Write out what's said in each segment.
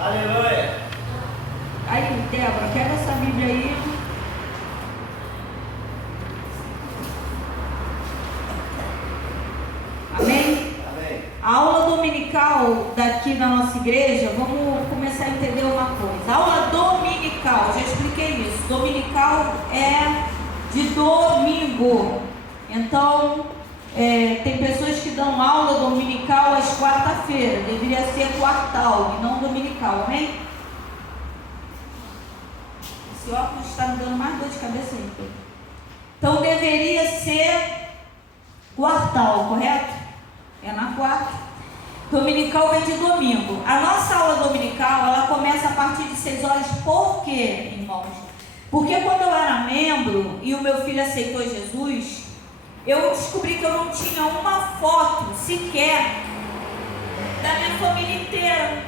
Aleluia. Aí, Débora, pega essa Bíblia aí. Amém? Amém. A aula dominical daqui da nossa igreja, vamos começar a entender uma coisa. Aula dominical, já expliquei isso. Dominical é de domingo. Então, tem pessoas que dão aula dominical às quarta-feiras. Deveria ser quartal e não dominical, amém? Esse óculos está me dando mais dor de cabeça ainda. Então, deveria ser quartal, correto? É na quarta. Dominical vem de domingo. A nossa aula dominical, ela começa a partir de 6 horas. Por quê, irmãos? Porque quando eu era membro e o meu filho aceitou Jesus, eu descobri que eu não tinha uma foto sequer da minha família inteira.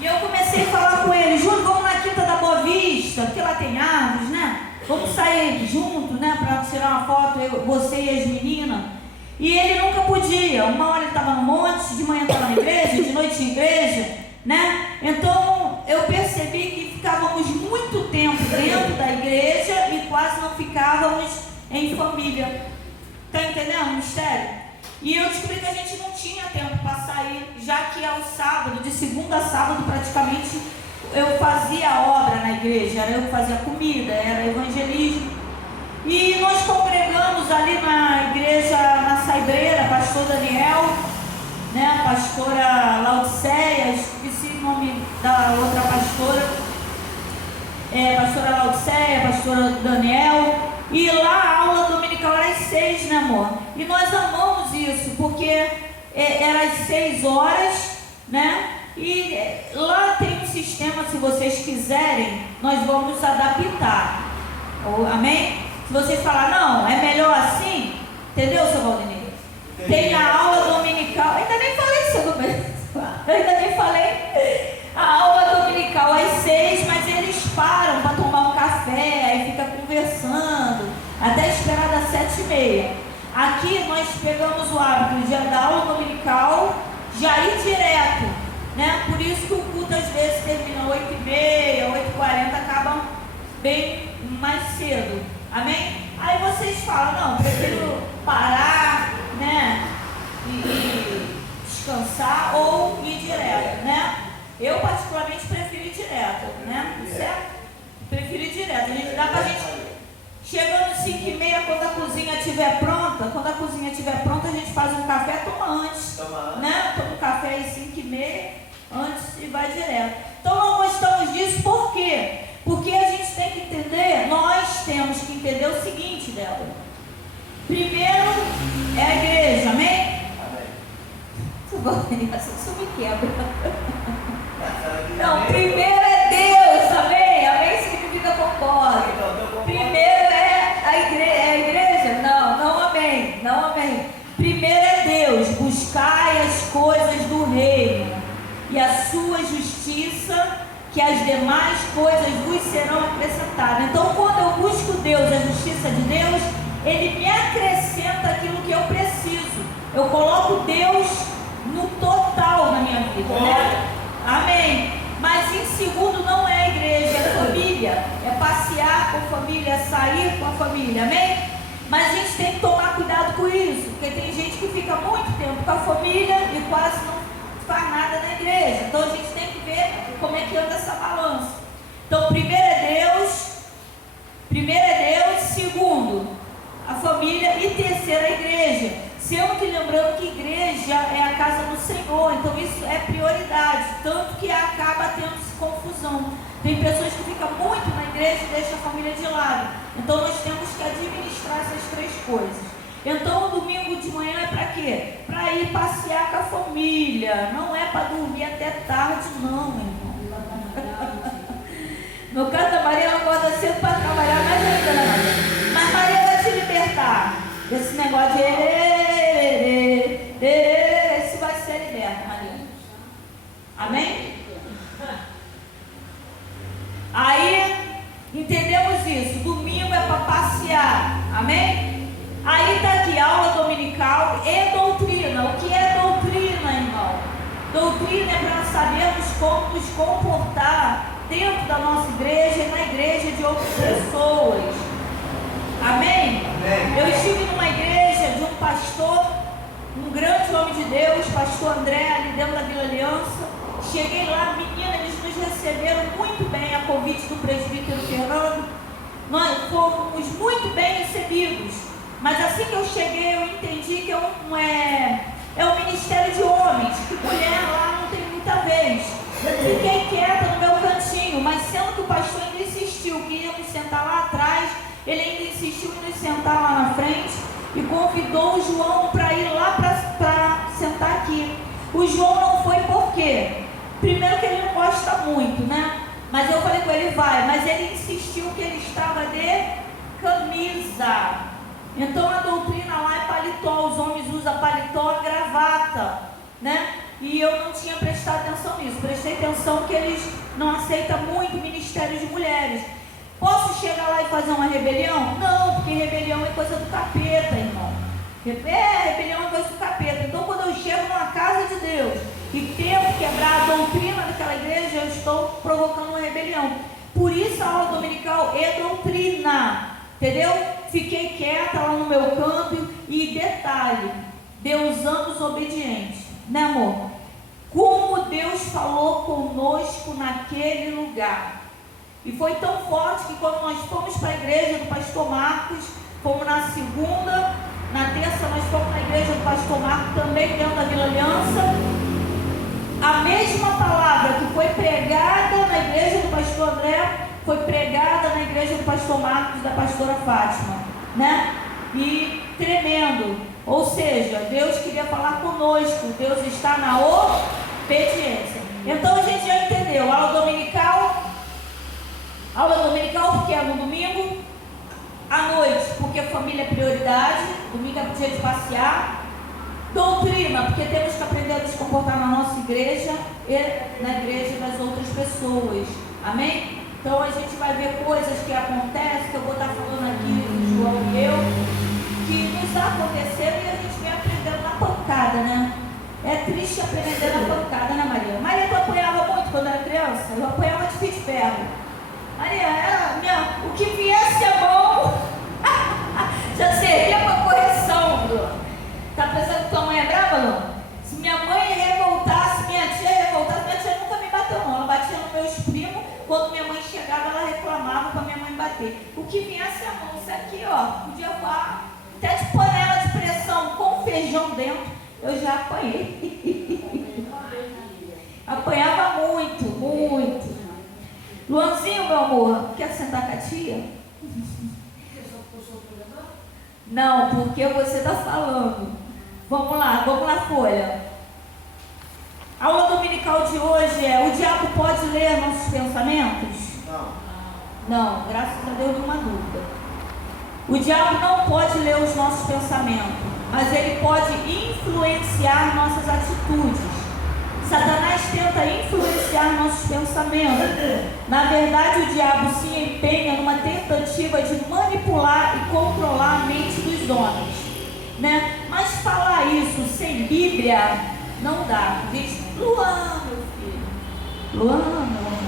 E eu comecei a falar com ele: Júlio, vamos na Quinta da Boa Vista, porque lá tem árvores, né? Vamos sair juntos, né? Para tirar uma foto, você e as meninas. E ele nunca podia. Uma hora ele estava no monte, de manhã estava na igreja, de noite em igreja, né? Então eu percebi que ficávamos muito tempo dentro da igreja e quase não ficávamos em família. Está entendendo o mistério? E eu descobri que a gente não tinha tempo para sair, já que ao sábado, de segunda a sábado, praticamente eu fazia obra na igreja. Era eu que fazia comida, era evangelismo. E nós congregamos ali na igreja, na Saibreira, pastor Daniel, né, pastora Laodiceia, esqueci o nome da outra pastora, pastora Laodiceia, pastora Daniel. E lá a aula dominical era às 6, né, amor? E nós amamos isso, porque era às 6 horas, né? E lá tem um sistema, se vocês quiserem, nós vamos adaptar. Amém? Se vocês falarem, não, é melhor assim, entendeu, seu Valdemir? Tem a aula dominical, ainda nem falei sobre ainda nem falei. A aula dominical às 6, mas eles param para tomar um café, aí fica conversando, até esperar das 7h30. Aqui nós pegamos o hábito de dar aula dominical, já ir direto, né? Por isso que o culto às vezes termina 8h30, 8h40, acaba bem mais cedo. Amém? Aí vocês falam, não, prefiro parar, né? E descansar ou ir direto, né? Eu particularmente prefiro ir direto, né? Certo? Prefiro ir direto. A gente dá pra gente, chegando 5h30, quando a cozinha estiver pronta, a gente faz um café, toma antes, né? Toma um café às 5h30 antes e vai direto. Então não gostamos disso, por quê? Porque a gente tem que entender, nós temos que entender o seguinte, Débora. Primeiro é a igreja, amém? Amém. Isso me quebra. Não, primeiro é Deus, amém? Amém significa concorda. Primeiro é a igreja? Não amém. Não amém. Primeiro é Deus, buscai as coisas do reino e a sua justiça, que as demais coisas vos serão acrescentadas. Então, quando eu busco Deus, a justiça de Deus, Ele me acrescenta aquilo que eu preciso. Eu coloco Deus no total na minha vida, né? Amém. Mas em segundo não é a igreja, é família. É passear com a família, é sair com a família, amém? Mas a gente tem que tomar cuidado com isso, porque tem gente que fica muito tempo com a família e quase não faz nada na igreja. Então a gente tem que ver como é que anda essa balança. Então primeiro é Deus, segundo a família e terceiro a igreja. Sempre lembrando que igreja é a casa do Senhor, então isso é prioridade, tanto que acaba tendo confusão. Tem pessoas que ficam muito na igreja e deixam a família de lado. Então nós temos que administrar essas 3 coisas. Então o domingo de manhã é para quê? Para ir passear com a família, não é para dormir até tarde não, meu irmão. No caso da Maria, ela acorda cedo para trabalhar, mais ainda, né, Maria? Mas Maria vai se libertar desse negócio de isso vai ser liberta, Maria. Amém? Aí entendemos isso. Domingo é para passear. Amém? Aí está aqui aula dominical e doutrina. O que é doutrina, irmão? Doutrina é para nós sabermos como nos comportar dentro da nossa igreja e na igreja de outras pessoas. Amém? Amém. Eu estive numa igreja de um pastor, um grande homem de Deus, pastor André, ali dentro da Vila Aliança. Cheguei lá, menina, eles nos receberam muito bem, a convite do presbítero Fernando. Nós fomos muito bem recebidos. Mas assim que eu cheguei, eu entendi que é um ministério de homens, que mulher lá não tem muita vez. Fiquei quieta no meu cantinho, mas sendo que o pastor ainda insistiu que íamos sentar lá atrás, ele ainda insistiu em nos sentar lá na frente e convidou o João para ir lá para sentar aqui. O João não foi por quê? Primeiro que ele não gosta muito, né? Mas eu falei com ele, vai, mas ele insistiu que ele estava de camisa. Então a doutrina lá é paletó, os homens usam paletó e gravata, né? E eu não tinha prestado atenção nisso. Prestei atenção que eles não aceitam muito ministério de mulheres. Posso chegar lá e fazer uma rebelião? Não, porque rebelião é coisa do capeta, irmão. Rebelião é coisa do capeta. Então quando eu chego numa casa de Deus e tento quebrar a doutrina daquela igreja, eu estou provocando uma rebelião. Por isso a aula dominical é doutrina, entendeu? Fiquei quieta lá no meu canto e detalhe, Deus ama os obedientes, né, amor? Como Deus falou conosco naquele lugar. E foi tão forte que quando nós fomos para a igreja do pastor Marcos, fomos na segunda, na terça nós fomos na igreja do pastor Marcos, também dentro da Vila Aliança. A mesma palavra que foi pregada na igreja do pastor André, foi pregada na igreja do pastor Marcos e da pastora Fátima, né? E tremendo, ou seja, Deus queria falar conosco, Deus está na obediência. Então a gente já entendeu, aula dominical porque é no domingo, à noite porque família é prioridade, domingo é dia de passear. Doutrina, porque temos que aprender a nos comportar na nossa igreja e na igreja das outras pessoas, amém? Então a gente vai ver coisas que acontecem, que eu vou estar falando aqui, o João e eu, que nos aconteceram e a gente vem aprendendo na pancada, né? É triste aprender na pancada, né, Maria? Maria, tu apanhava muito quando era criança? Eu apanhava de fio de ferro. Maria, o que viesse a mão já seria uma correção, Bruno. Tá pensando que tua mãe é brava, não? Se minha mãe revoltasse, minha tia nunca me bateu, não. Ela batia nos meus primos. Quando minha mãe chegava, ela reclamava para minha mãe bater. O que viesse a mão, isso aqui, ó, podia voar até de panela de pressão com feijão dentro. Eu já apanhei. Apanhava muito, muito. Luanzinho, meu amor, quer sentar com a tia? Não, porque você está falando. Vamos lá, folha. A aula dominical de hoje é: o diabo pode ler nossos pensamentos? Não, graças a Deus, nenhuma dúvida. O diabo não pode ler os nossos pensamentos, mas ele pode influenciar nossas atitudes. Satanás tenta influenciar nossos pensamentos. Na verdade, o diabo se empenha numa tentativa de manipular e controlar a mente dos homens, né? Mas falar isso sem Bíblia não dá. Diz, Luan, meu filho. Luan, meu amor.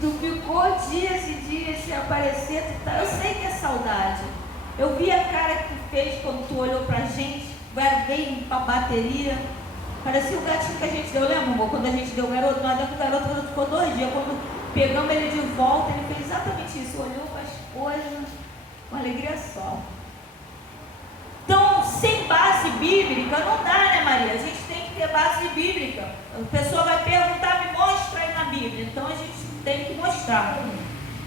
Tu ficou dias e dias sem aparecer. Eu sei que é saudade. Eu vi a cara que tu fez quando tu olhou pra gente. Veio pra bateria. Parecia o gatinho que a gente deu, lembra, amor? Quando a gente deu o garoto, nós demos o garoto, ficou 2 dias. Quando pegamos ele de volta, ele fez exatamente isso. Olhou para as coisas com alegria só. Então, sem base bíblica, não dá, né, Maria? A gente tem que ter base bíblica. A pessoa vai perguntar, me mostra aí na Bíblia. Então, a gente tem que mostrar.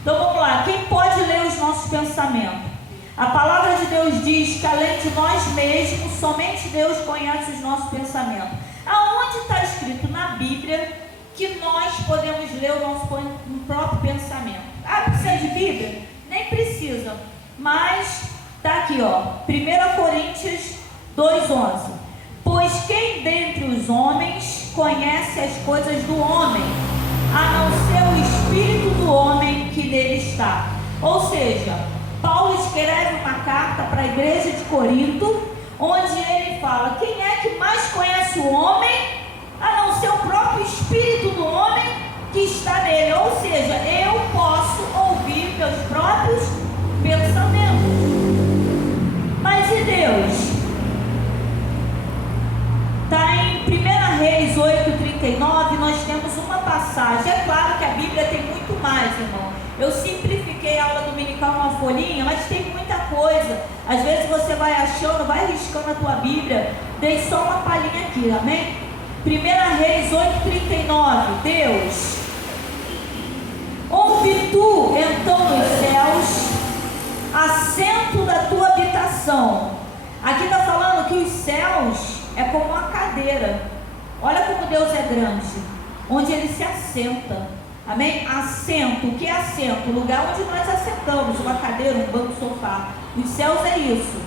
Então, vamos lá. Quem pode ler os nossos pensamentos? A palavra de Deus diz que além de nós mesmos, somente Deus conhece os nossos pensamentos. Aonde está escrito na Bíblia que nós podemos ler o nosso próprio pensamento? Ah, precisa de Bíblia? Nem precisa. Mas está aqui, ó, 1 Coríntios 2,11. Pois quem dentre os homens conhece as coisas do homem, a não ser o espírito do homem que nele está? Ou seja, Paulo escreve uma carta para a igreja de Corinto, onde ele fala: quem é que mais conhece o homem? a não ser o próprio espírito do homem que está nele. Ou seja, eu posso ouvir meus próprios pensamentos. Mas e Deus? Está em 1 Reis 8:39, nós temos uma passagem. É claro que a Bíblia tem muito mais, irmão. Eu simplifiquei a aula dominical numa folhinha, mas tem muita coisa. Às vezes você vai achando, vai riscando a tua Bíblia. Dei só uma palhinha aqui, amém? 1 Reis 8:39. Deus, ouve tu então nos céus, assento da tua habitação. Aqui está falando que os céus é como uma cadeira. Olha como Deus é grande, onde Ele se assenta. Amém? Assento. O que é assento? O lugar onde nós assentamos, uma cadeira, um banco, um sofá. Os céus é isso.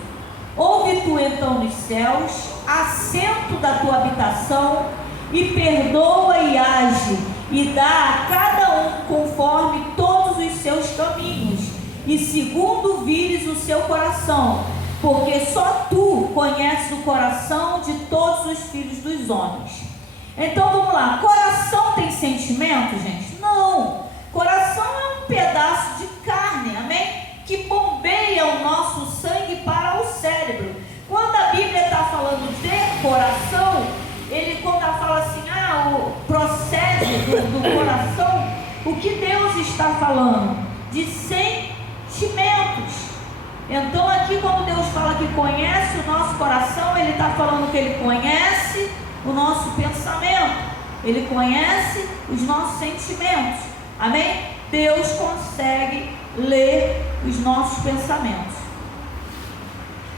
Ouve tu então nos céus, assento da tua habitação, e perdoa e age, e dá a cada um conforme todos os seus caminhos, e segundo vires o seu coração, porque só tu conheces o coração de todos os filhos dos homens. Então vamos lá, coração tem sentimento, gente? Não, coração é um pedaço de carne, amém? Que bombeia o nosso sangue para o cérebro. Quando a Bíblia está falando de coração, ele quando ela fala assim, procede do coração, o que Deus está falando? De sentimentos. Então aqui quando Deus fala que conhece o nosso coração, Ele está falando que Ele conhece o nosso pensamento, Ele conhece os nossos sentimentos, amém? Deus consegue ler os nossos pensamentos.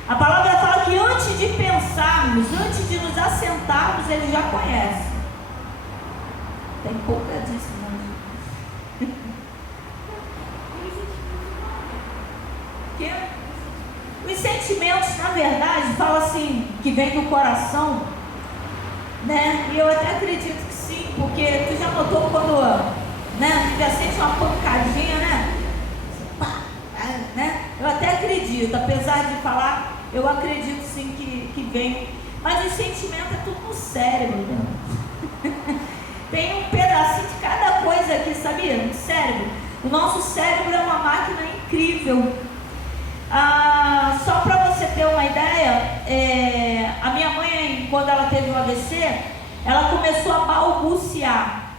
A palavra fala que antes de pensarmos, antes de nos assentarmos, Ele já conhece. Tem pouca disso, não. Os sentimentos, na verdade, fala assim, que vem do coração, né? E eu até acredito que sim, porque tu já notou quando, né? Tu já sente uma pancadinha, né? Pá, né? Eu até acredito, apesar de falar, eu acredito sim que vem. Mas o sentimento é tudo no cérebro, né? Tem um pedacinho de cada coisa aqui, sabia? No cérebro. O nosso cérebro é uma máquina incrível. Só para você ter uma ideia, a minha mãe, quando ela teve o AVC, ela começou a balbuciar,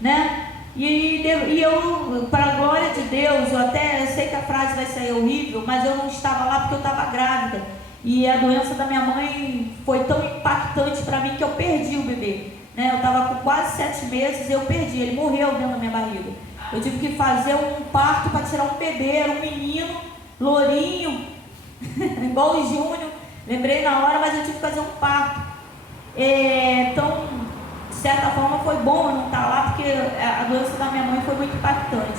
né? E eu, para a glória de Deus, eu sei que a frase vai sair horrível, mas eu não estava lá porque eu estava grávida. E a doença da minha mãe foi tão impactante para mim que eu perdi o bebê, né? Eu estava com quase 7 meses e eu perdi, ele morreu dentro da minha barriga. Eu tive que fazer um parto para tirar um bebê, era um menino, lourinho, igual o Júnior, lembrei na hora, mas eu tive que fazer um parto. Então, de certa forma foi bom eu não estar lá, porque a doença da minha mãe foi muito impactante.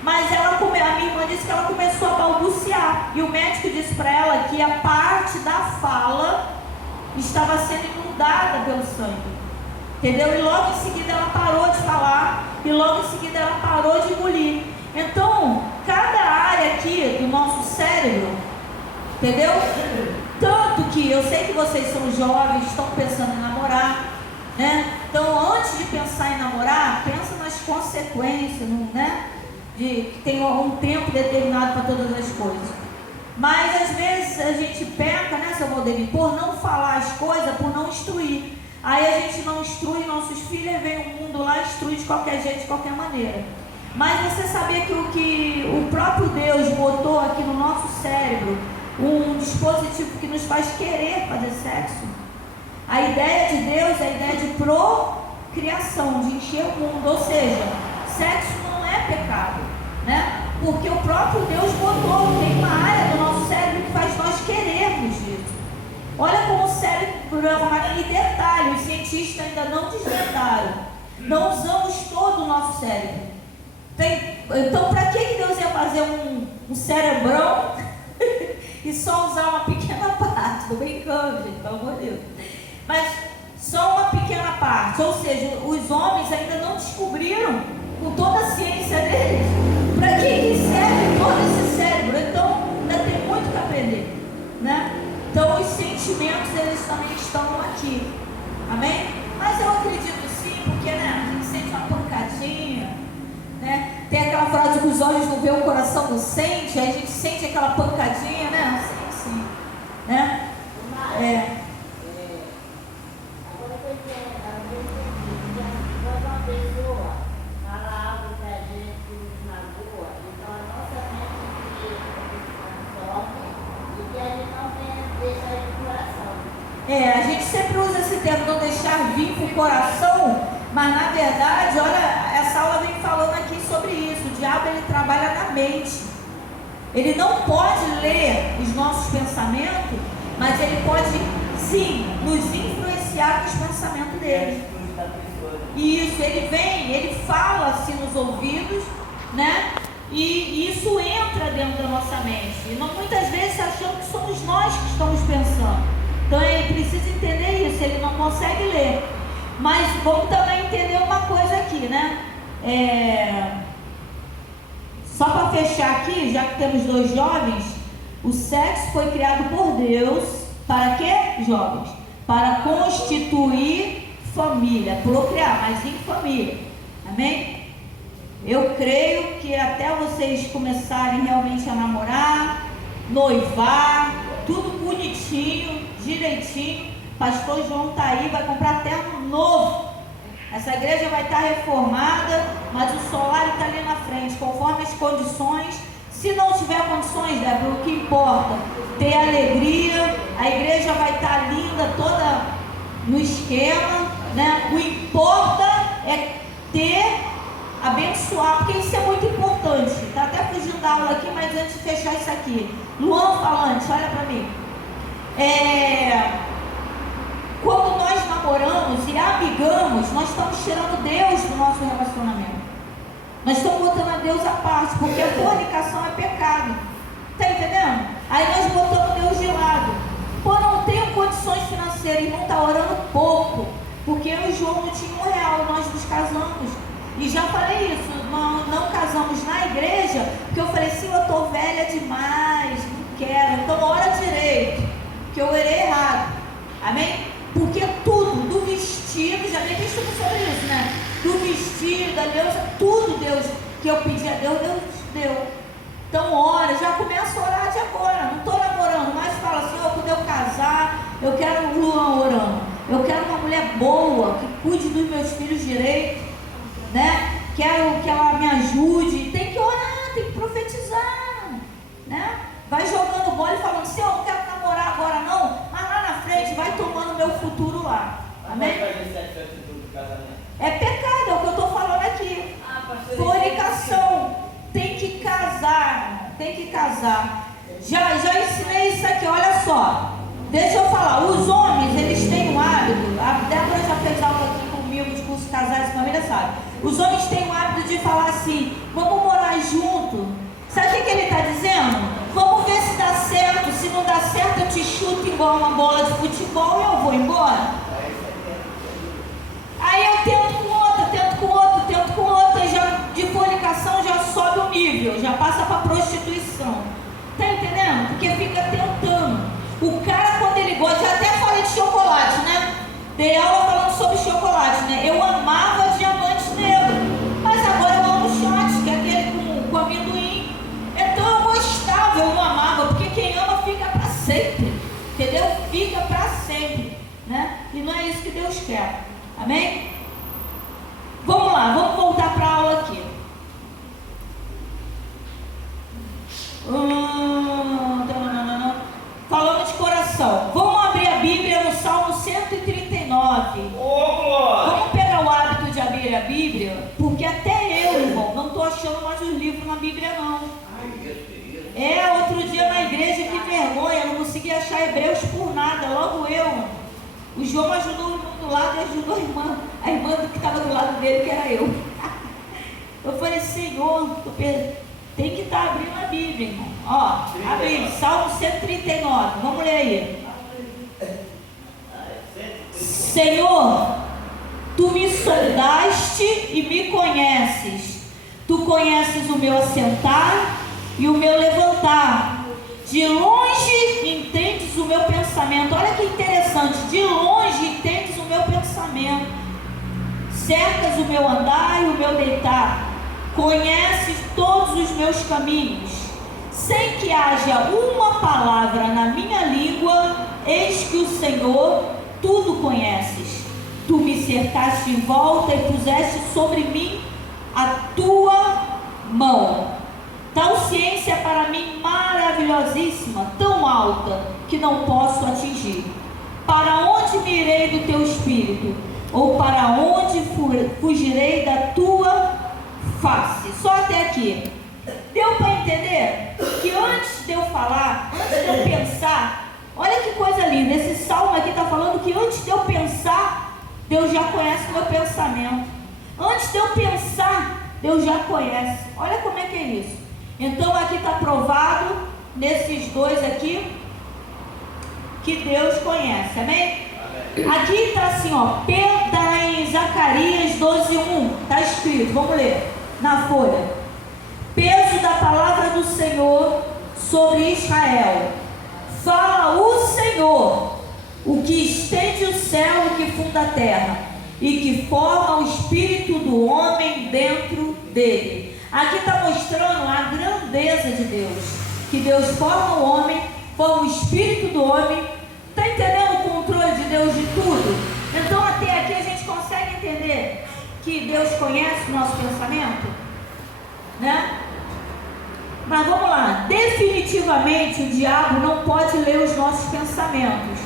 Mas a minha irmã disse que ela começou a balbuciar, e o médico disse para ela que a parte da fala estava sendo inundada pelo sangue, entendeu? E logo em seguida ela parou de falar, e logo em seguida ela parou de engolir. Então, cada área aqui do nosso cérebro, entendeu? Tanto que eu sei que vocês são jovens, estão pensando em namorar, né? Então, antes de pensar em namorar, pensa nas consequências, né? De que tem um tempo determinado para todas as coisas. Mas às vezes a gente peca, né, seu Valdemir, por não falar as coisas, por não instruir. Aí a gente não instrui nossos filhos e vem o mundo lá e instrui de qualquer jeito, de qualquer maneira. Mas você sabia que o próprio Deus botou aqui no nosso cérebro um dispositivo que nos faz querer fazer sexo? A ideia de Deus é a ideia de procriação, de encher o mundo. Ou seja, sexo não é pecado, né? Porque o próprio Deus botou, tem uma área do nosso cérebro que faz nós querermos isso. Olha como o cérebro é uma máquina. E detalhe, os cientistas ainda não desvendaram. Não usamos todo o nosso cérebro. Então, para que Deus ia fazer um cerebrão e só usar uma pequena parte? Estou brincando, gente, pelo amor de Deus. Mas só uma pequena parte. Ou seja, os homens ainda não descobriram, com toda a ciência deles, para que serve todo esse cérebro. Então, ainda tem muito que aprender, né? Então, os sentimentos, eles também estão aqui. Amém? Mas eu acredito sim, porque, né, a gente sente uma pancadinha, né? Tem aquela frase que os olhos não vê, o coração não sente, aí a gente sente aquela pancadinha, né? Sim, né? Agora eu entendi, quando uma pessoa fala algo que a gente magoa, então a nossa mente absorve e que a gente não deixa aí no coração. A gente sempre usa esse termo, não deixar vir para o coração, mas na verdade, olha, essa aula vem falando aqui sobre isso. O diabo, ele trabalha na mente. Ele não pode ler os nossos pensamentos, mas ele pode, sim, nos influenciar com os pensamentos dele. Isso, ele vem, ele fala assim nos ouvidos, né? E isso entra dentro da nossa mente. E não, muitas vezes achamos que somos nós que estamos pensando. Então ele precisa entender isso, ele não consegue ler. Mas vamos também entender uma coisa aqui, né? Só para fechar aqui, já que temos 2 jovens, o sexo foi criado por Deus para quê, jovens? Para constituir família, procriar, mas em família. Amém? Eu creio que até vocês começarem realmente a namorar, noivar, tudo bonitinho, direitinho, pastor João está aí, vai comprar terno novo. Essa igreja vai estar reformada, mas o solar está ali na frente, conforme as condições. Se não tiver condições, Débora, o que importa? Ter alegria, a igreja vai estar linda, toda no esquema, né? O importa é ter, abençoar, porque isso é muito importante. Está até fugindo da aula aqui, mas antes de fechar isso aqui, Luan Falante, olha para mim. Quando nós namoramos e amigamos, nós estamos tirando Deus do nosso relacionamento. Nós estamos botando a Deus à parte, porque a fornicação é pecado. Está entendendo? Aí nós botamos Deus de lado. Pô, não tenho condições financeiras, irmão, está orando pouco, porque eu e o João não tinha R$1, nós nos casamos. E já falei isso, não casamos na igreja, porque eu falei assim, eu estou velha demais, não quero, então ora direito, que eu orei errado. Amém? Porque tudo, do vestido, já tem visto sobre isso, né? Do vestido, da aliança, tudo Deus, que eu pedi a Deus, Deus deu. Então ora, já começa a orar de agora, não estou namorando, mas fala assim, quando eu casar, eu quero o Luan orando, eu quero uma mulher boa, que cuide dos meus filhos direito, né? Quero que ela me ajude, tem que orar, tem que profetizar, né? Vai jogando bola e falando assim, eu não quero namorar agora não, mas lá na frente vai tomando meu futuro lá. Amém? É pecado, é o que eu estou falando aqui. Fornicação. Tem que casar, tem que casar. Já ensinei isso aqui, olha só. Deixa eu falar, os homens, eles têm um hábito, a Débora já fez aula aqui comigo, de curso Casais e Família, sabe? Os homens têm o hábito de falar assim, vamos morar junto. Sabe o que ele está dizendo? Vamos ver se dá certo, se não dá certo eu te chuto igual uma bola de futebol e eu vou embora. Aí eu tento com outra, e já de fornicação já sobe o nível, já passa para prostituição. Tá entendendo? Porque fica tentando. O cara, quando ele gosta, eu até falei de chocolate, né? Dei aula falando sobre chocolate, né? Eu amava diamante negro, mas agora eu amo shot, que é aquele com amendoim. Então eu gostava, eu não amava, porque quem ama fica para sempre, entendeu? Fica para sempre, né? E não é isso que Deus quer. Amém? Vamos lá, vamos voltar para a aula aqui. Falando de coração. Vamos abrir a Bíblia no Salmo 139. Vamos pegar o hábito de abrir a Bíblia, porque até eu, irmão, não estou achando mais os livros na Bíblia, não. Outro dia na igreja, que vergonha, eu não consegui achar Hebreus por nada, logo eu. O João ajudou o irmão do lado e ajudou a irmã que estava do lado dele, que era eu. Eu falei, Senhor, tem que estar abrindo a Bíblia, irmão. Ó, abrindo, Salmo 139, vamos ler aí. Senhor, Tu me sondaste e me conheces. Tu conheces o meu assentar e o meu levantar. De longe entendes o meu pensamento. Olha que interessante. De longe entendes o meu meu pensamento, cercas o meu andar e o meu deitar, conheces todos os meus caminhos, sem que haja uma palavra na minha língua, eis que o Senhor tudo conheces. Tu me cercaste em volta e puseste sobre mim a tua mão. Tal ciência é para mim maravilhosíssima, tão alta que não posso atingir. Para onde me irei do teu espírito? Ou para onde fugirei da tua face? Só até aqui. Deu para entender que antes de eu falar, antes de eu pensar, olha que coisa linda, esse salmo aqui está falando que antes de eu pensar, Deus já conhece o meu pensamento. Antes de eu pensar, Deus já conhece. Olha como é que é isso. Então aqui está provado, nesses dois aqui, que Deus conhece, amém? Aqui está assim, ó, está em Zacarias 12:1, está escrito, vamos ler, na folha. Peso da palavra do Senhor sobre Israel. Fala o Senhor, o que estende o céu e que funda a terra, e que forma o espírito do homem dentro dele. Aqui está mostrando a grandeza de Deus, que Deus forma o homem, forma o espírito do homem. Está entendendo o controle de Deus de tudo? Então até aqui a gente consegue entender que Deus conhece o nosso pensamento, né? Mas vamos lá, definitivamente o diabo não pode ler os nossos pensamentos.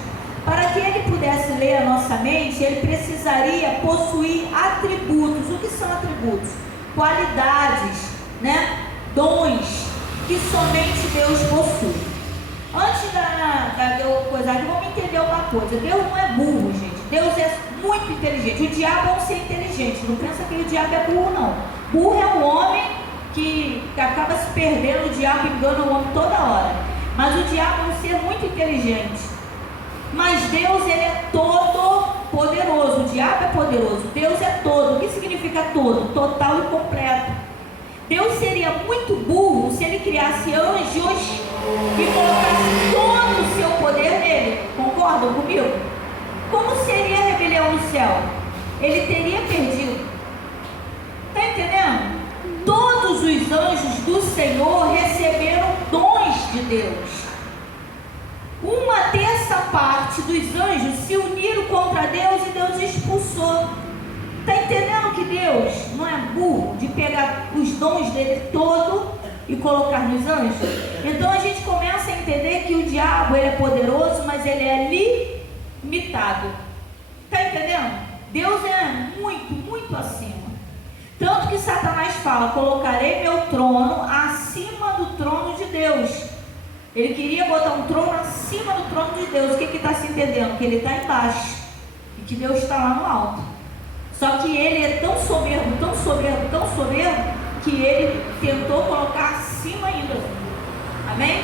Para que ele pudesse ler a nossa mente, ele precisaria possuir atributos. O que são atributos? Qualidades, né? Dons que somente Deus possui. Antes da coisa, vamos entender uma coisa. Deus não é burro, gente. Deus é muito inteligente. O diabo é um ser inteligente. Não pensa que o diabo é burro, não. Burro é um homem que acaba se perdendo. O diabo engana o homem toda hora. Mas o diabo é um ser muito inteligente. Mas Deus, ele é todo poderoso. O diabo é poderoso. Deus é todo. O que significa todo? Total e completo. Deus seria muito burro se ele criasse anjos e colocasse todo o seu poder nele. Concordam comigo? Como seria a rebelião no céu? Ele teria perdido. Está entendendo? Todos os anjos do Senhor receberam dons de Deus. Uma terça parte dos anjos se uniram contra Deus e Deus expulsou. Está entendendo que Deus não é burro de pegar os dons dele todo e colocar nos anjos? Então a gente começa a entender que o diabo, ele é poderoso, mas ele é limitado. Está entendendo? Deus é muito, muito acima. Tanto que Satanás fala: colocarei meu trono acima do trono de Deus. Ele queria botar um trono acima do trono de Deus. O que está se entendendo? Que ele está embaixo e que Deus está lá no alto. Só que ele é tão soberbo, tão soberbo, tão soberbo, que ele tentou colocar acima ainda. Amém?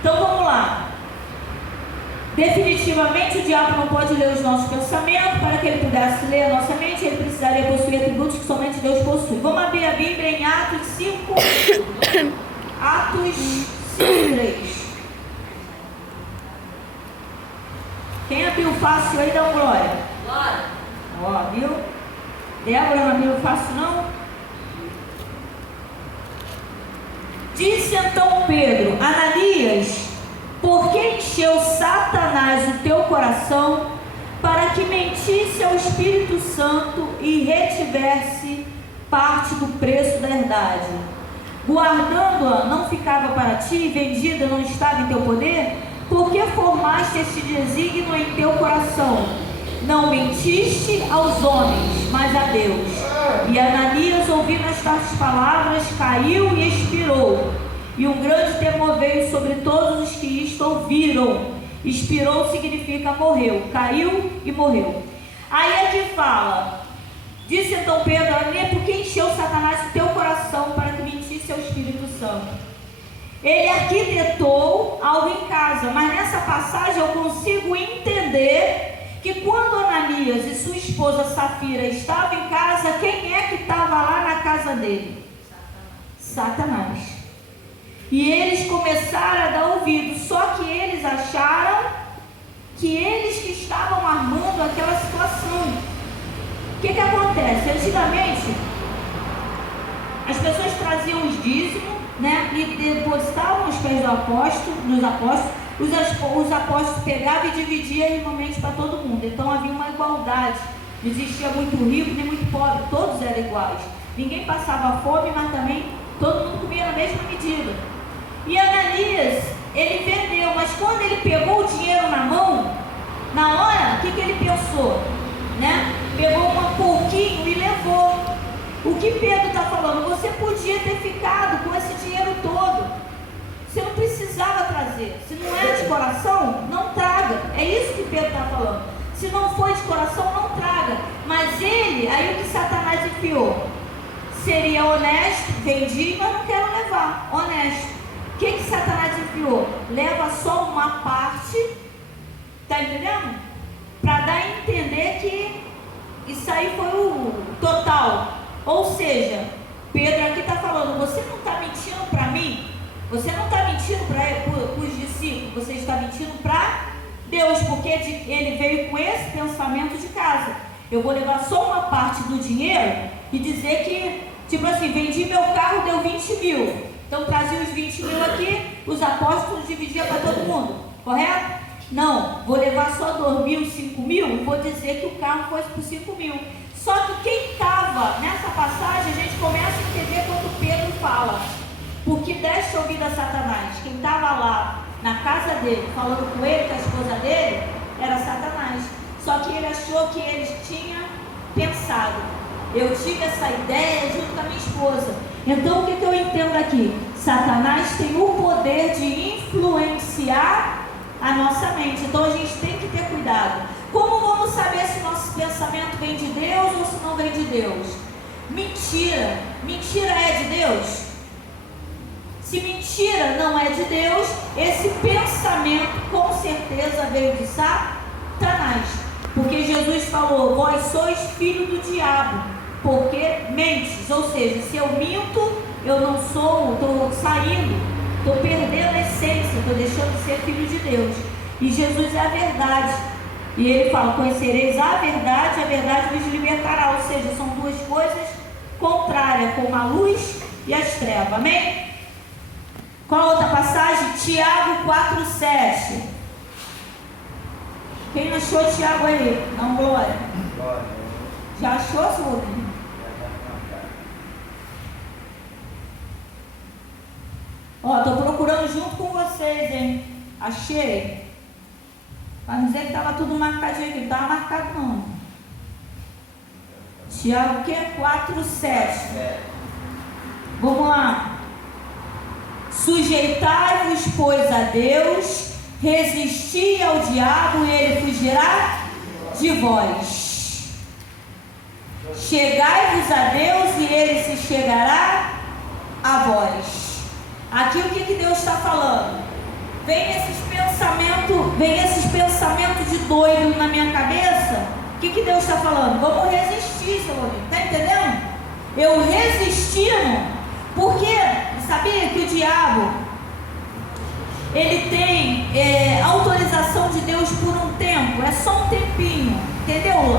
Então vamos lá. Definitivamente o diabo não pode ler os nossos pensamentos. Para que ele pudesse ler a nossa mente, ele precisaria possuir atributos que somente Deus possui. Vamos abrir a Bíblia em Atos 5. Atos 5:3. Quem abriu fácil aí, dá uma glória. Glória. Ó, viu? Débora não abriu fácil, não? Disse então Pedro: Ananias, por que encheu Satanás o teu coração para que mentisse ao Espírito Santo e retivesse parte do preço da herdade? Guardando-a não ficava para ti, vendida não estava em teu poder? Por que formaste este desígnio em teu coração? Não mentiste aos homens, mas a Deus. E Ananias, ouvindo estas palavras, caiu e expirou. E um grande temor veio sobre todos os que isto ouviram. Expirou significa morreu. Caiu e morreu. Aí aqui fala: disse então Pedro: Ananias, por que encheu Satanás o teu coração para que mentisse ao Espírito Santo? Ele arquitetou algo em casa, mas nessa passagem eu consigo entender que quando Ananias e sua esposa Safira estavam em casa, quem é que estava lá na casa dele? Satanás. E eles começaram a dar ouvido, só que eles acharam que eles que estavam armando aquela situação. O que acontece? Antigamente, as pessoas traziam os dízimos, né, e depositavam os pés dos apóstolos. Os apóstolos pegavam e dividiam igualmente para todo mundo. Então havia uma igualdade. Não existia muito rico nem muito pobre, todos eram iguais. Ninguém passava fome, mas também todo mundo comia na mesma medida. E Ananias, ele vendeu, mas quando ele pegou o dinheiro na mão, na hora, o que ele pensou? Né? Pegou um pouquinho e levou. O que Pedro está falando? Você podia ter ficado com esse dinheiro todo. Você não precisava trazer. Se não é de coração, não traga. É isso que Pedro está falando. Se não foi de coração, não traga. Mas ele, aí o que Satanás enfiou? Seria honesto, vendi, mas não quero levar. Honesto. O que Satanás enfiou? Leva só uma parte. Está entendendo? Para dar a entender que isso aí foi o total. Ou seja, Pedro aqui está falando, você não está mentindo para mim? Você não está mentindo para os discípulos, você está mentindo para Deus, porque ele veio com esse pensamento de casa. Eu vou levar só uma parte do dinheiro e dizer que, tipo assim, vendi meu carro, deu 20 mil. Então trazia os 20 mil aqui, os apóstolos dividiam para todo mundo, correto? Não, vou levar só 2 mil, 5 mil e vou dizer que o carro fosse por 5 mil. Só que quem estava nessa passagem, a gente começa a entender quando Pedro fala. Porque deste ouvido a Satanás. Quem estava lá na casa dele, falando com ele, com a esposa dele, era Satanás. Só que ele achou que eles tinham pensado. Eu tive essa ideia junto com a minha esposa. Então o que eu entendo aqui? Satanás tem o poder de influenciar a nossa mente. Então a gente tem que ter cuidado. Como vamos saber se nosso pensamento vem de Deus ou se não vem de Deus? Mentira. Mentira é de Deus? Se mentira não é de Deus, esse pensamento com certeza veio de Satanás. Porque Jesus falou, vós sois filho do diabo, porque mentes. Ou seja, se eu minto, eu não sou, estou saindo, estou perdendo a essência, estou deixando de ser filho de Deus. E Jesus é a verdade. E ele fala, conhecereis a verdade vos libertará. Ou seja, são duas coisas contrárias, como a luz e as trevas. Amém? Qual outra passagem? Tiago 4,7. Quem achou Tiago aí? Não, glória. Já achou, Silvio? Ó, estou procurando junto com vocês, hein? Achei. Para não dizer que estava tudo marcadinho aqui. Não estava marcado, não. Tiago, o que é 4,7? Vamos lá. Sujeitai-vos, pois, a Deus, resisti ao diabo e ele fugirá de vós. Chegai-vos a Deus e ele se chegará a vós. Aqui o que Deus está falando? Vem esses pensamentos de doido na minha cabeça. O que Deus está falando? Vamos resistir, seu amigo. Está entendendo? Eu resistindo. Porque sabia que o diabo ele tem autorização de Deus por um tempo, é só um tempinho, entendeu?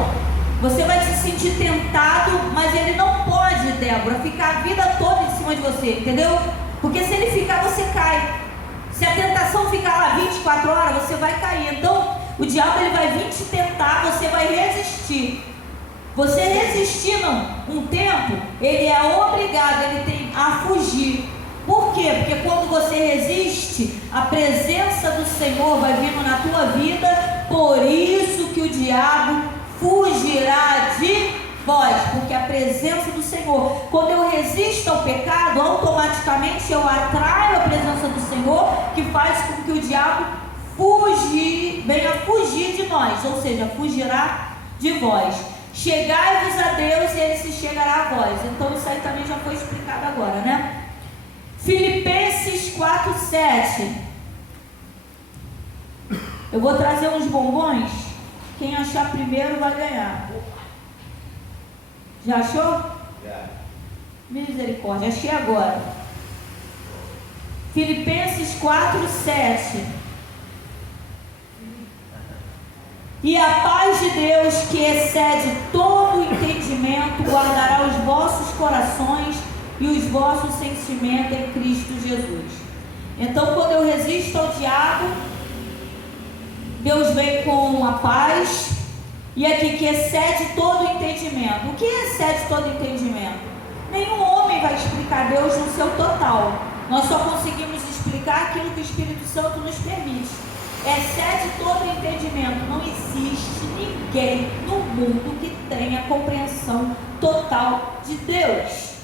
Você vai se sentir tentado, mas ele não pode, Débora, ficar a vida toda em cima de você, entendeu? Porque se ele ficar, você cai. Se a tentação ficar lá 24 horas, você vai cair. Então o diabo ele vai vir te tentar, você vai resistir. Você resistindo um tempo, ele é obrigado, ele tem a fugir. Por quê? Porque quando você resiste, a presença do Senhor vai vindo na tua vida. Por isso que o diabo fugirá de vós, porque a presença do Senhor, quando eu resisto ao pecado, automaticamente eu atraio a presença do Senhor, que faz com que o diabo venha fugir de nós, ou seja, fugirá de vós. Chegai-vos a Deus e ele se chegará a vós. Então isso aí também já foi explicado agora, né? Filipenses 4,7. Eu vou trazer uns bombons. Quem achar primeiro vai ganhar. Já achou? Já. Misericórdia, achei agora. Filipenses 4,7. E a paz de Deus, que excede todo o entendimento, guardará os vossos corações e os vossos sentimentos em Cristo Jesus. Então, quando eu resisto ao diabo, Deus vem com a paz. E aqui, que excede todo o entendimento. O que excede todo o entendimento? Nenhum homem vai explicar Deus no seu total. Nós só conseguimos explicar aquilo que o Espírito Santo nos permite. Excede todo o entendimento. Não existe ninguém no mundo que tenha compreensão total de Deus,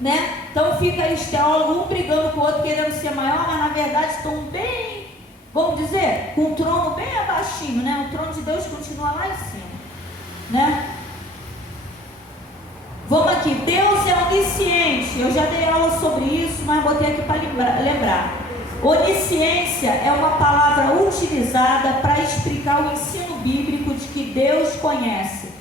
né? Então fica aí os teólogos, um brigando com o outro, querendo ser maior, mas na verdade estão bem, vamos dizer, com o trono bem abaixinho, né? O trono de Deus continua lá em cima, né? Vamos aqui, Deus é onisciente. Eu já dei aula sobre isso, mas botei aqui para lembrar. Onisciência é uma palavra utilizada para explicar o ensino bíblico de que Deus conhece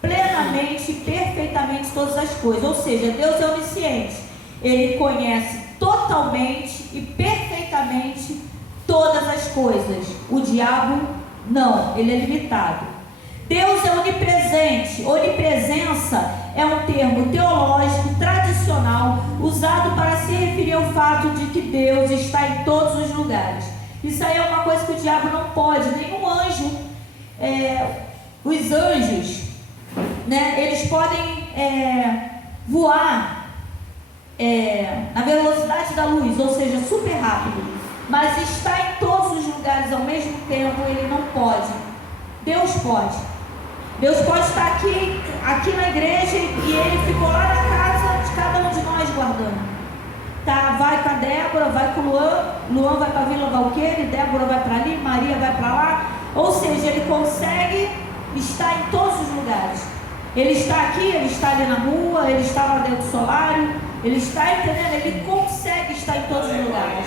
plenamente e perfeitamente todas as coisas. Ou seja, Deus é onisciente. Ele conhece totalmente e perfeitamente todas as coisas. O diabo não, ele é limitado. Deus é onipresente. Onipresença é um termo teológico tradicional usado para se referir ao fato de que Deus está em todos os lugares. Isso aí é uma coisa que o diabo não pode. Nenhum anjo, os anjos, né, eles podem voar na velocidade da luz, ou seja, super rápido, mas estar em todos os lugares ao mesmo tempo ele não pode. Deus pode. Deus pode estar aqui na igreja e ele ficou lá na casa de cada um de nós guardando. Tá, vai com a Débora, vai com o Luan vai para a Vila Valqueire, Débora vai para ali, Maria vai para lá. Ou seja, ele consegue estar em todos os lugares. Ele está aqui, ele está ali na rua, ele está lá dentro do solário, ele está entendendo, ele consegue estar em todos os lugares.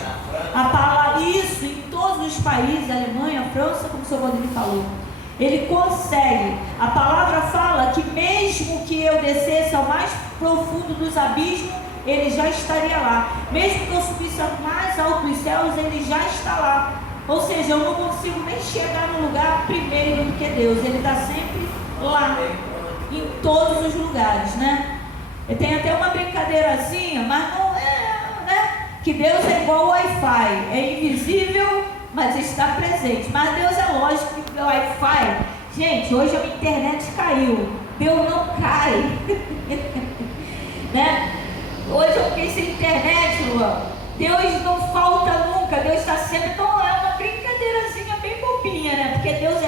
A palavra, isso, em todos os países, Alemanha, França, como o senhor Rodrigo falou. Ele consegue. A palavra fala que mesmo que eu descesse ao mais profundo dos abismos, ele já estaria lá. Mesmo que eu subisse ao mais alto dos céus, ele já está lá. Ou seja, eu não consigo nem chegar no lugar primeiro do que Deus. Ele está sempre lá, em todos os lugares, né? Tem até uma brincadeirazinha, mas não é, né? Que Deus é igual ao Wi-Fi, é invisível, mas está presente. Mas Deus é lógico que o Wi-Fi, gente, hoje a internet caiu, Deus não cai, né? Hoje eu fiquei sem internet, Luan. Deus não falta nunca, Deus está sempre. Então é uma brincadeirazinha bem bobinha, né? Porque Deus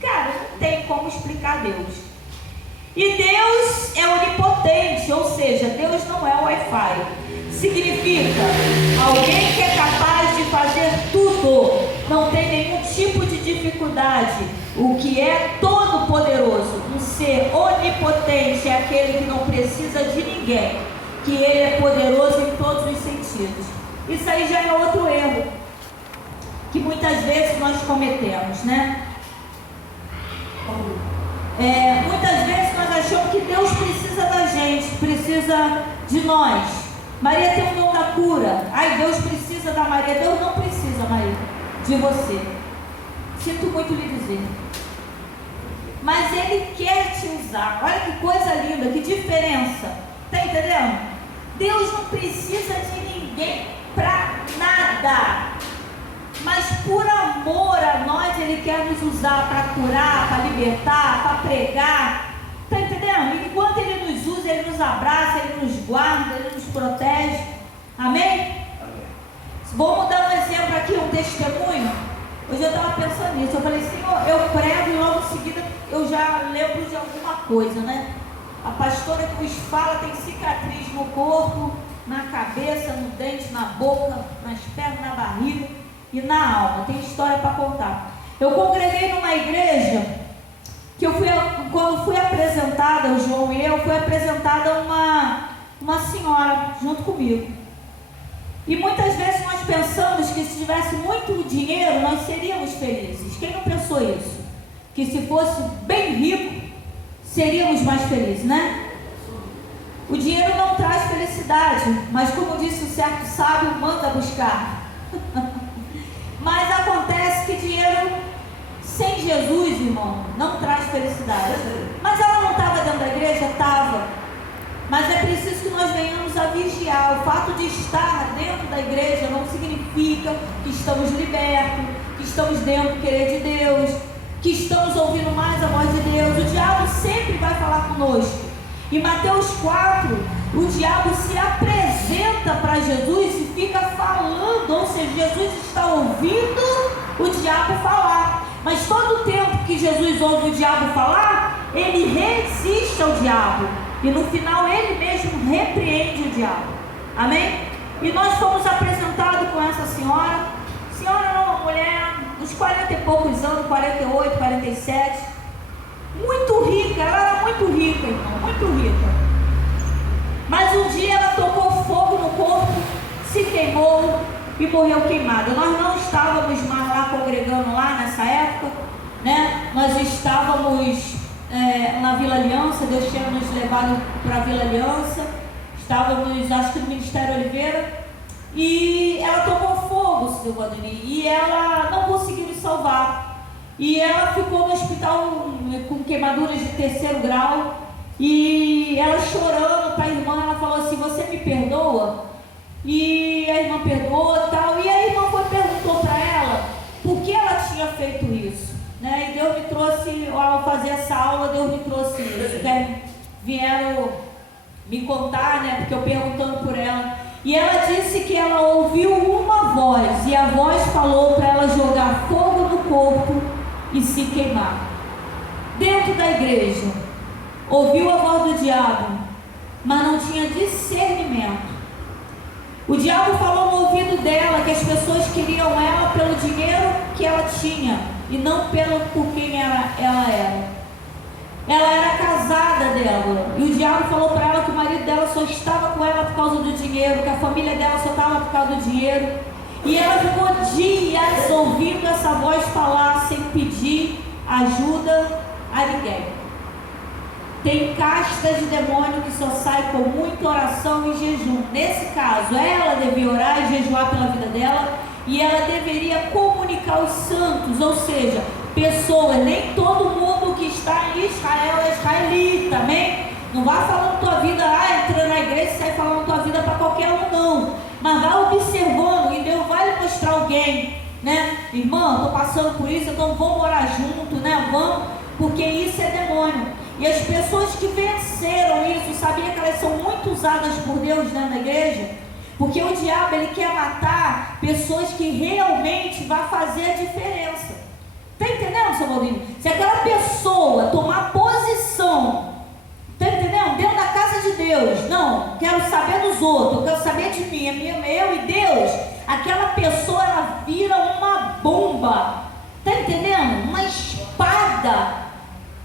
cara, não tem como explicar Deus. E Deus é onipotente, ou seja, Deus não é o Wi-Fi. Significa alguém que é capaz de fazer tudo, não tem nenhum tipo de dificuldade. O que é todo poderoso, um ser onipotente é aquele que não precisa de ninguém, que ele é poderoso em todos os sentidos. Isso aí já é outro erro que muitas vezes nós cometemos, né? Muitas vezes nós achamos que Deus precisa da gente, precisa de nós. Maria tem um dom da cura. Ai, Deus precisa da Maria. Deus não precisa, Maria, de você. Sinto muito lhe dizer. Mas Ele quer te usar. Olha que coisa linda, que diferença. Está entendendo? Deus não precisa de ninguém para nada. Mas por amor a nós, Ele quer nos usar para curar, para libertar, para pregar. Está entendendo? E enquanto Ele nos usa, Ele nos abraça, Ele nos guarda, Ele nos protege. Amém? Amém. Vamos dar um exemplo aqui, um testemunho. Hoje eu estava pensando nisso. Eu falei, Senhor, eu prego e logo em seguida eu já lembro de alguma coisa, né? A pastora que nos fala tem cicatriz no corpo, na cabeça, no dente, na boca, nas pernas, na barriga e na alma. Tem história para contar. Eu congreguei numa igreja que quando fui apresentada, o João e eu, fui apresentada uma senhora junto comigo. E muitas vezes nós pensamos que se tivesse muito dinheiro, nós seríamos felizes. Quem não pensou isso? Que se fosse bem rico, seríamos mais felizes, né? O dinheiro não traz felicidade, mas como disse o certo sábio, manda buscar. Mas acontece que dinheiro sem Jesus, irmão, não traz felicidade. Mas ela não estava dentro da igreja? Estava. Mas é preciso que nós venhamos a vigiar. O fato de estar dentro da igreja não significa que estamos libertos, que estamos dentro do querer de Deus, que estamos ouvindo mais a voz de Deus. O diabo sempre vai falar conosco. Em Mateus 4, o diabo se apresenta para Jesus e fica falando, ou seja, Jesus está ouvindo o diabo falar. Mas todo o tempo que Jesus ouve o diabo falar, ele resiste ao diabo. E no final ele mesmo repreende o diabo. Amém? E nós fomos apresentados com essa senhora. Senhora era uma mulher uns 40 e poucos anos, 48, 47. Muito rica, ela era muito rica, irmão, muito rica. Mas um dia ela tocou fogo no corpo, se queimou e morreu queimada. Nós não estávamos mais lá congregando lá nessa época, né? Nós estávamos na Vila Aliança. Deus tinha nos levado para a Vila Aliança. Estávamos, acho que no Ministério Oliveira. E ela tocou fogo, seu Valdemir, e ela não conseguiu nos salvar. E ela ficou no hospital com queimaduras de 3º grau. E ela chorando para a irmã, ela falou assim: você me perdoa? E a irmã perdoou e tal. E a irmã perguntou para ela por que ela tinha feito isso, né? E Deus me trouxe, ao fazer essa aula, Deus me trouxe isso, né? Vieram me contar, né? Porque eu perguntando por ela. E ela disse que ela ouviu uma voz, e a voz falou para ela jogar fogo no corpo e se queimar. Dentro da igreja, ouviu a voz do diabo, mas não tinha discernimento. O diabo falou no ouvido dela que as pessoas queriam ela pelo dinheiro que ela tinha e não por quem ela era. Ela era casada dela, e o diabo falou para ela que o marido dela só estava com ela por causa do dinheiro, que a família dela só estava por causa do dinheiro. E ela ficou dias ouvindo essa voz falar sem pedir ajuda a ninguém. Tem castas de demônio que só sai com muita oração e jejum. Nesse caso, ela devia orar e jejuar pela vida dela, e ela deveria comunicar os santos, ou seja, pessoas. Nem todo mundo que está em Israel é israelita, amém? Não vá falando tua vida, entra na igreja e sai falando tua vida para qualquer um, não. Mas vá observando, e Deus vai lhe mostrar alguém, né? Irmã, estou passando por isso, então vamos orar junto, né? Vamos, porque isso é demônio. E as pessoas que venceram isso, sabia que elas são muito usadas por Deus dentro da igreja? Porque o diabo, ele quer matar pessoas que realmente vão fazer a diferença. Está entendendo, seu Maurinho? Se aquela pessoa tomar posição, está entendendo? Dentro da casa de Deus, não, quero saber dos outros, eu quero saber de mim, eu e Deus, aquela pessoa, ela vira uma bomba. Está entendendo? Uma espada.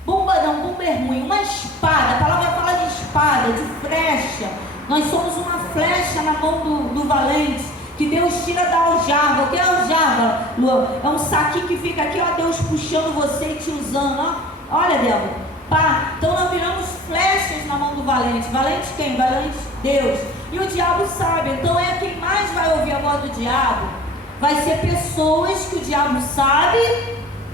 Bomba não, bomba é ruim, uma espada. A palavra fala de espada, de flecha. Nós somos uma flecha na mão do valente, que Deus tira da aljava. O que é aljava, Luan? É um saquinho que fica aqui, ó, Deus puxando você e te usando, ó. Olha, Débora, pá. Então nós viramos flechas na mão do valente. Valente quem? Valente Deus. E o diabo sabe. Então quem mais vai ouvir a voz do diabo vai ser pessoas que o diabo sabe,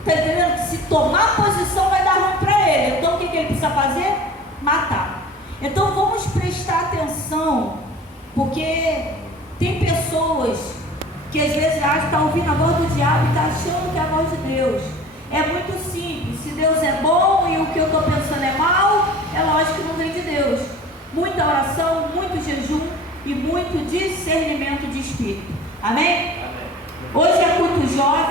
tá entendendo? Que se tomar posição vai dar ruim para ele. Então o que ele precisa fazer? Matar. Então vamos prestar atenção, porque tem pessoas que às vezes acham que está ouvindo a voz do diabo e está achando que é a voz de Deus. É muito simples. Se Deus é bom e o que eu estou pensando é mal, é lógico que não vem de Deus. Muita oração, muito jejum e muito discernimento de espírito. Amém? Hoje é culto jovem.